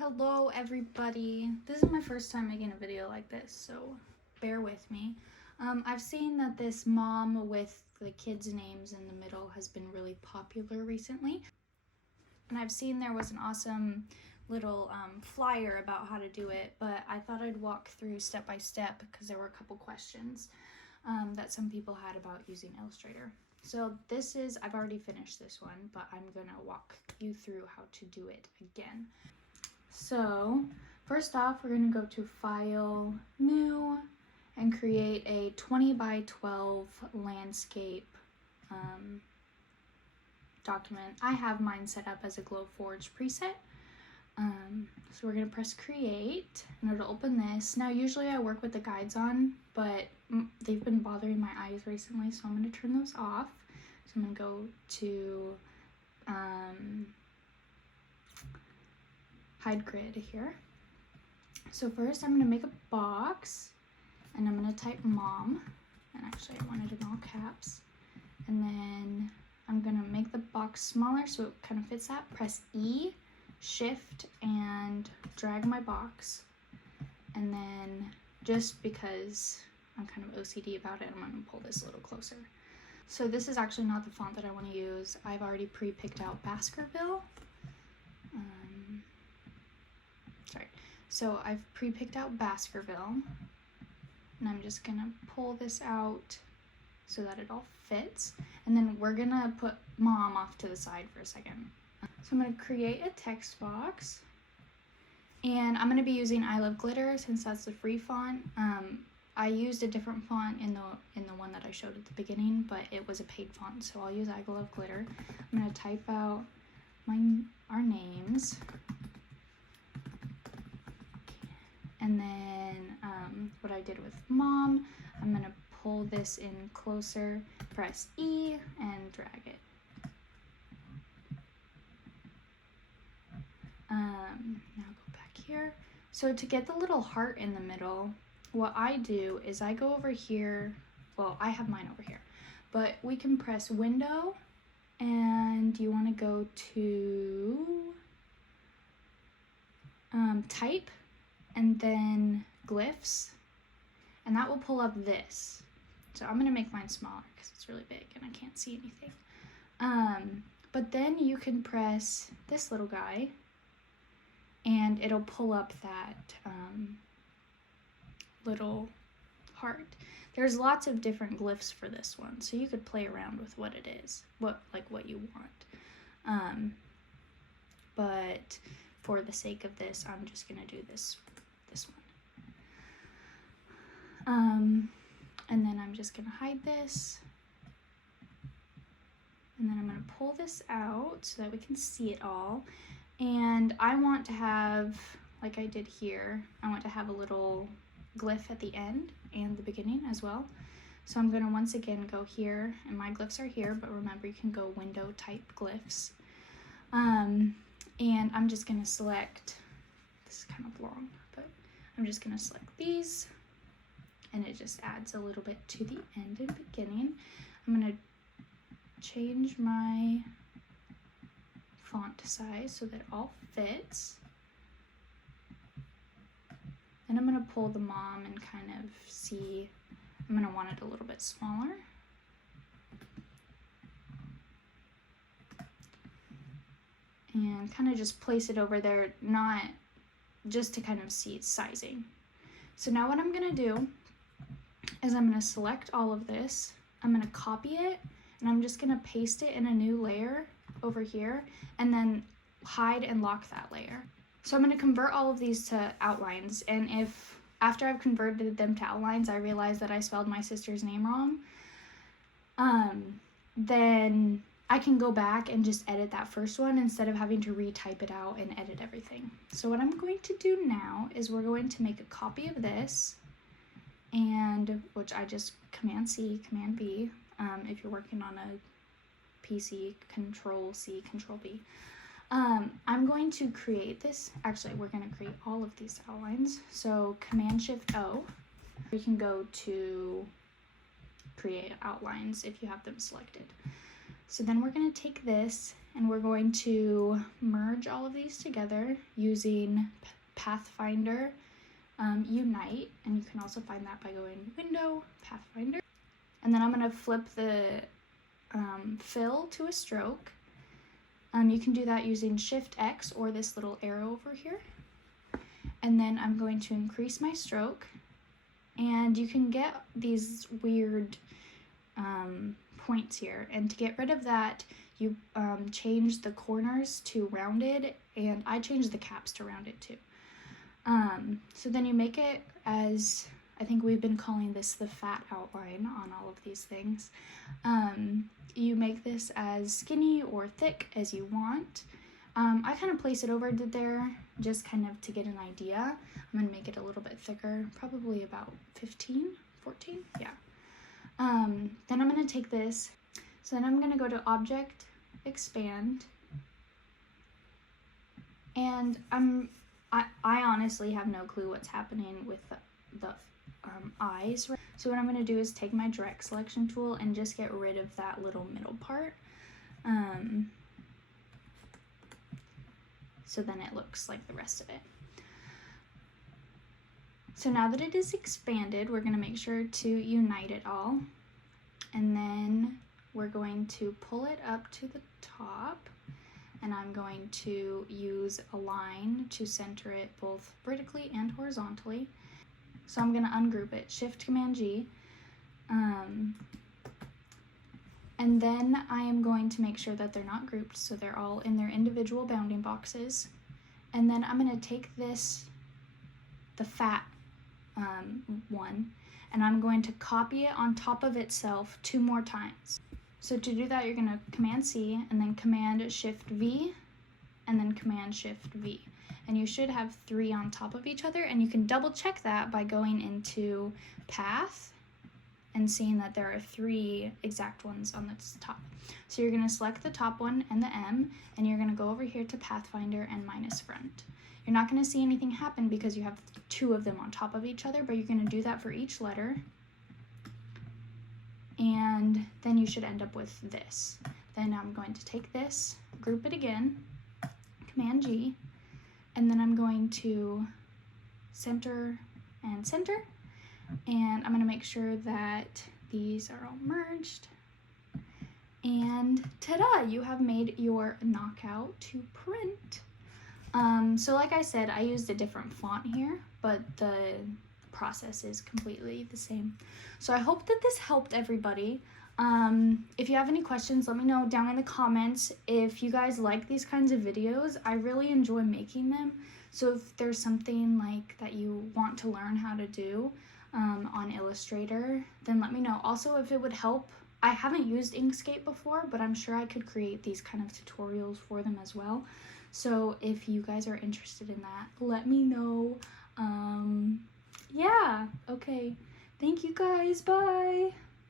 Hello everybody. This is my first time making a video like this, so bear with me. I've seen that this mom with the kids' names in the middle has been really popular recently. And I've seen there was an awesome little flyer about how to do it, but I thought I'd walk through step by step because there were a couple questions that some people had about using Illustrator. So I've already finished this one, but I'm gonna walk you through how to do it again. So first off, we're going to go to File, New, and create a 20 by 12 landscape document. I have mine set up as a Glowforge preset. So we're going to press Create, and it'll open this. Now usually I work with the guides on, but they've been bothering my eyes recently, so I'm going to turn those off. So I'm going to go to hide grid here. So first I'm going to make a box, and I'm going to type mom, and actually I want it in all caps, and then I'm going to make the box smaller so it kind of fits that. Press E, shift, and drag my box, and then just because I'm kind of OCD about it, I'm going to pull this a little closer. So this is actually not the font that I want to use. I've already pre-picked out Baskerville. So I've pre-picked out Baskerville, and I'm just gonna pull this out so that it all fits, and then we're gonna put mom off to the side for a second. So I'm gonna create a text box, and I'm gonna be using I Love Glitter since that's the free font. I used a different font in the one that I showed at the beginning, but it was a paid font, so I'll use I Love Glitter. I'm gonna type out our names. And then what I did with mom, I'm gonna pull this in closer, press E, and drag it. Now go back here. So to get the little heart in the middle, what I do is I go over here, well, I have mine over here, but we can press Window, and you wanna go to Type, and then Glyphs, and that will pull up this. So I'm gonna make mine smaller because it's really big and I can't see anything. But then you can press this little guy, and it'll pull up that little heart. There's lots of different glyphs for this one, so you could play around with what it is, what you want. But for the sake of this, I'm just gonna do this one. And then I'm just gonna hide this, and then I'm gonna pull this out so that we can see it all. And I want to have, like I did here, I want to have a little glyph at the end and the beginning as well. So I'm gonna once again go here, and my glyphs are here, but remember you can go Window, Type, Glyphs. And I'm just gonna select, this is kind of long, but I'm just gonna select these, and it just adds a little bit to the end and beginning. I'm gonna change my font size so that it all fits. Then I'm gonna pull the mom and kind of see, I'm gonna want it a little bit smaller. And kind of just place it over there, not just to kind of see its sizing. So now what I'm gonna do is I'm gonna select all of this, I'm gonna copy it, and I'm just gonna paste it in a new layer over here, and then hide and lock that layer. So I'm gonna convert all of these to outlines, and if after I've converted them to outlines I realize that I spelled my sister's name wrong, then I can go back and just edit that first one instead of having to retype it out and edit everything. So what I'm going to do now is we're going to make a copy of this, and which I just Command C, Command V. If you're working on a PC, Control C, Control V. I'm going to create this. Actually, we're going to create all of these outlines. So Command Shift O. You can go to create outlines if you have them selected. So then we're going to take this and we're going to merge all of these together using Pathfinder Unite, and you can also find that by going Window, Pathfinder. And then I'm going to flip the fill to a stroke. You can do that using Shift X or this little arrow over here. And then I'm going to increase my stroke, and you can get these weird points here, and to get rid of that you change the corners to rounded, and I changed the caps to rounded too. So then you make it as, I think we've been calling this the fat outline on all of these things. You make this as skinny or thick as you want. I kind of place it over there just kind of to get an idea. I'm going to make it a little bit thicker, probably about 15, 14, yeah. Then I'm going to take this, so then I'm going to go to Object, Expand, and I honestly have no clue what's happening with the eyes. So what I'm going to do is take my direct selection tool and just get rid of that little middle part. So then it looks like the rest of it. So now that it is expanded, we're going to make sure to unite it all. And then we're going to pull it up to the top. And I'm going to use a line to center it both vertically and horizontally. So I'm going to ungroup it, Shift Command G. And then I am going to make sure that they're not grouped, so they're all in their individual bounding boxes. And then I'm going to take this, the fat one, and I'm going to copy it on top of itself 2 more times. So to do that, you're going to Command C and then Command Shift V and then Command Shift V. And you should have 3 on top of each other, and you can double check that by going into Path and seeing that there are 3 exact ones on the top. So you're going to select the top one and the M, and you're going to go over here to Pathfinder and minus front. You're not going to see anything happen because you have 2 of them on top of each other, but you're going to do that for each letter. And then you should end up with this. Then I'm going to take this, group it again, Command G, and then I'm going to center and center. And I'm going to make sure that these are all merged. And ta-da! You have made your knockout to print. So like I said, I used a different font here, but the process is completely the same. So I hope that this helped everybody. If you have any questions, let me know down in the comments. If you guys like these kinds of videos, I really enjoy making them. So if there's something like that you want to learn how to do on Illustrator, then let me know. Also, if it would help, I haven't used Inkscape before, but I'm sure I could create these kind of tutorials for them as well. So if you guys are interested in that, let me know. Yeah, okay. Thank you guys, bye!